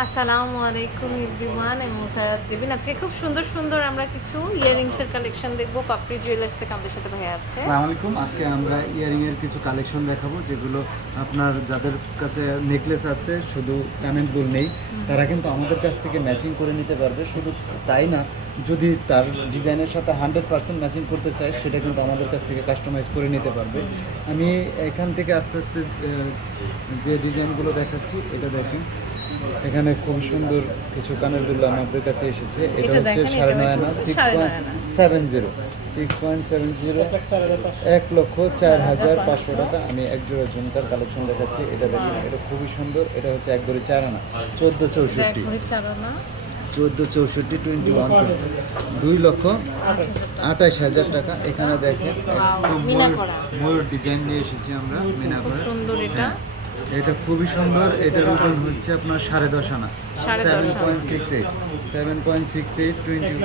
আসসালামু আলাইকুম এভরিওয়ান আমি মুসারাত জেবিন আজকে খুব সুন্দর সুন্দর আমরা কিছু ইয়ারিংসের কালেকশন দেখব। পাপড়ি জুয়েলার্স থেকে আমাদের সাথে ভাই আছে। আসসালামু আলাইকুম। আজকে আমরা ইয়ারিং এর কিছু কালেকশন দেখাবো যেগুলো আপনার যাদের কাছে নেকলেস আছে শুধু কানের দুল নেই তারা কিন্তু আমাদের কাছ থেকে ম্যাচিং করে নিতে পারবে। শুধু তাই না যদি তার ডিজাইনের সাথে হান্ড্রেড পার্সেন্ট ম্যাচিং করতে চায় সেটা কিন্তু আমাদের কাছ থেকে কাস্টমাইজ করে নিতে পারবে। আমি এখান থেকে আস্তে আস্তে যে ডিজাইনগুলো দেখাচ্ছি এটা দেখেন। এখানে খুব সুন্দর কিছু কানের দুল আমাদের কাছে এসেছে। এটা হচ্ছে সাড়ে নয় আনা six point seven zero six point seven zero এক লক্ষ চার হাজার পাঁচশো। টাকা আমি এক জোড়া ঝুমকার কালেকশন দেখাচ্ছি। এটা দেখুন এটা খুবই সুন্দর এটা হচ্ছে এক ভরি চার আনা চোদ্দ চৌষট্টি। চোদ্দ চৌষট্টি টোয়েন্টি ওয়ান দুই লক্ষ আঠাশ হাজার টাকা। এখানে দেখেন একদম মিনা ময়ূর- ডিজাইন নিয়ে এসেছি আমরা মিনা করে। সুন্দর এটা। এটা খুবই সুন্দর এটার ওজন হচ্ছে আপনার সাড়ে দশ আনা। Seven point six eight seven point six eight twenty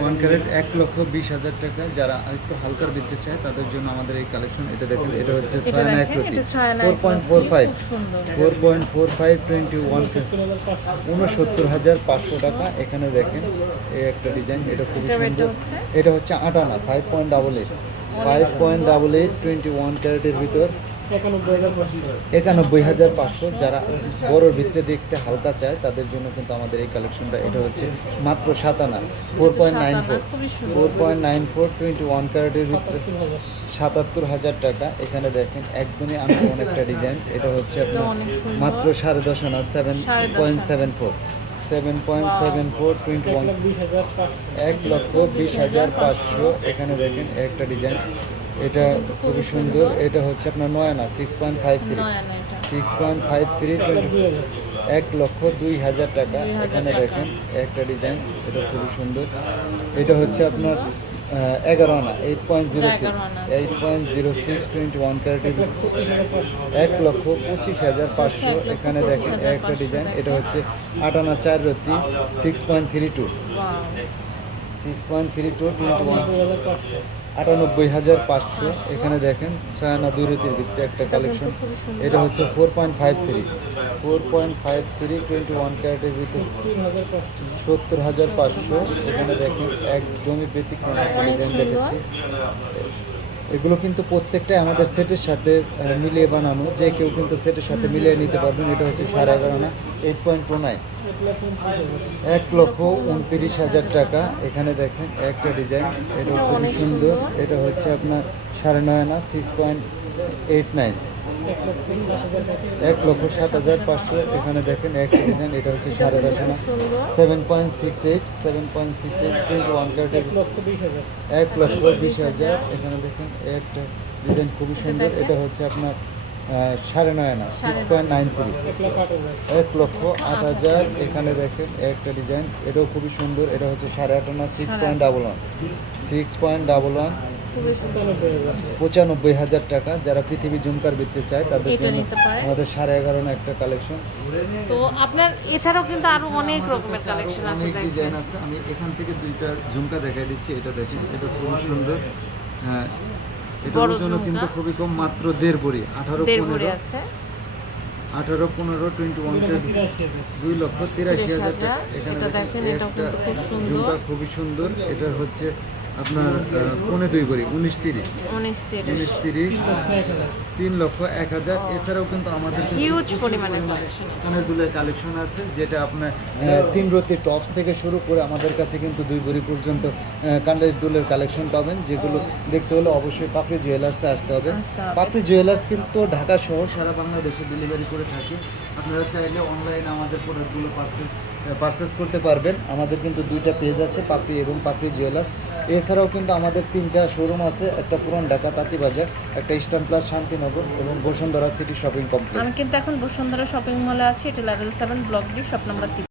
one carat এক লক্ষ বিশ হাজার টাকা। যারা আরেকটু হালকার ভিত্তি চায় তাদের জন্য আমাদের এই কালেকশন এটা দেখেন এটা হচ্ছে ছয় আনা এক প্রতি এটা ছয় আনা four point four five four point four five twenty one উনসত্তর হাজার পাঁচশো টাকা এখানে দেখেন এই একটা ডিজাইন এটা খুবই সুন্দর। এটা হচ্ছে আট আনা five point double eight five point double eight twenty one ক্যারেটের ভিতর। একানব্বই হাজার পাঁচশো যারা বড়োর ভিতরে দেখতে হালকা চায়, তাদের জন্য কিন্তু আমাদের এই কালেকশনটা এটা হচ্ছে মাত্র সাত আনা four point nine four four point nine four twenty one ক্যারেটের ভিতরে সাতাত্তর হাজার টাকা। এখানে দেখেন, একদমই আনকমন একটা ডিজাইন এটা হচ্ছে আপনার মাত্র সাড়ে দশ আনা seven point seven four seven point seven four twenty one এক লক্ষ বিশ হাজার পাঁচশো। এখানে দেখেন একটা ডিজাইন এটা খুবই সুন্দর। এটা হচ্ছে আপনার নয় আনা six point five three six point five three এক লক্ষ দুই হাজার টাকা। এখানে দেখেন একটা ডিজাইন এটা খুবই সুন্দর। এটা হচ্ছে আপনার এগারো আনা eight point zero six eight point zero six twenty one ক্যারেটের এক লক্ষ পঁচিশ হাজার পাঁচশো। এখানে দেখেন একটা ডিজাইন এটা হচ্ছে আট আনা চার রতি six point three two six point three two twenty one আটানব্বই হাজার পাঁচশো। এখানে দেখেন ছয় আনা দুই রতির ভিতরে একটা কালেকশন এটা হচ্ছে four point five three four point five three twenty one ক্যারেটের ভিতরে। সত্তর হাজার পাঁচশো। এখানে দেখেন একদমই ব্যতিক্রম ডিজাইন দেখেছি এগুলো কিন্তু প্রত্যেকটাই আমাদের সেটের সাথে মিলিয়ে বানানো। যে কেউ কিন্তু সেটের সাথে মিলিয়ে নিতে পারবেন। এটা হচ্ছে সাড়ে এগারো না এইট পয়েন্ট টু নাইন এক লক্ষ উনত্রিশ হাজার টাকা। এখানে দেখেন একটা ডিজাইন এটা খুবই সুন্দর। এটা হচ্ছে আপনার সাড়ে নয় আনা সিক্স পয়েন্ট এইট নাইন এক লক্ষ সাত হাজার পাঁচশো এখানে দেখেন একটা ডিজাইন এটা হচ্ছে সাড়ে দশ আনা। Seven point six eight seven point six eight twenty one ক্যারেটের এক লক্ষ বিশ হাজার। এখানে দেখেন একটা ডিজাইন খুবই সুন্দর। এটা হচ্ছে আপনার সাড়ে নয় আনা সিক্স পয়েন্ট নাইন থ্রি এক লক্ষ আট হাজার এখানে দেখেন একটা ডিজাইন এটাও খুবই সুন্দর এটা হচ্ছে সাড়ে আট আনা six point double one six point double one পঁচানব্বই হাজার টাকা যারা পৃথিবী ঝুমকার ভিত্তি চায় তাদের জন্য আমাদের সাড়ে এগারো আনা একটা কালেকশন তো আপনার এছাড়াও কিন্তু আরও অনেক রকমের কালেকশন আছে অনেক ডিজাইন আছে। আমি এখান থেকে দুইটা ঝুমকা দেখাই দিচ্ছি এটা দেখেন এটা খুবই সুন্দর। হ্যাঁ বড় ঝুমকা। কিন্তু খুবই কম মাত্র দেড় ভরি আঠারো ভরি পনেরো আছে। আঠারো পনেরো টোয়েন্টি ওয়ান দুই লক্ষ তিরাশি হাজার টাকা। এখানে এটা দেখেন কিন্তু খুব সুন্দর। খুবই সুন্দর। এটার হচ্ছে আপনার আহ, পৌনে দুই ভরি উনিশ তিরিশ। উনিশ তিরিশ। তিন লক্ষ এক হাজার। এছাড়াও কিন্তু আমাদের হিউজ পরিমাণের কালেকশন আছে। দুলের কালেকশন আছে যেটা আপনার তিন রতি টপস থেকে শুরু করে আমাদের কাছে কিন্তু দুই ভরি পর্যন্ত কানের দুলের কালেকশন পাবেন যেগুলো দেখতে হলে অবশ্যই পাপড়ি জুয়েলার্সে আসতে হবে। পাপড়ি জুয়েলার্স কিন্তু ঢাকা সহ সারা বাংলাদেশে ডেলিভারি করে থাকে। আপনারা চাইলে অনলাইনে আমাদের প্রোডাক্টগুলো পার্সেল পারচেস করতে পারবেন। আমাদের কিন্তু দুইটা পেজ আছে, পাপড়ি এবং পাপড়ি জুয়েলার্স এছাড়াও কিন্তু আমাদের তিনটা শোরুম আছে, একটা পুরান ঢাকা তাঁতিবাজার একটা ইস্টার্ন প্লাস শান্তিনগর এবং বসুন্ধরা সিটি শপিং কমপ্লেক্স আমি কিন্তু এখন বসুন্ধরা শপিং মলে আছি, এটা level seven block D shop number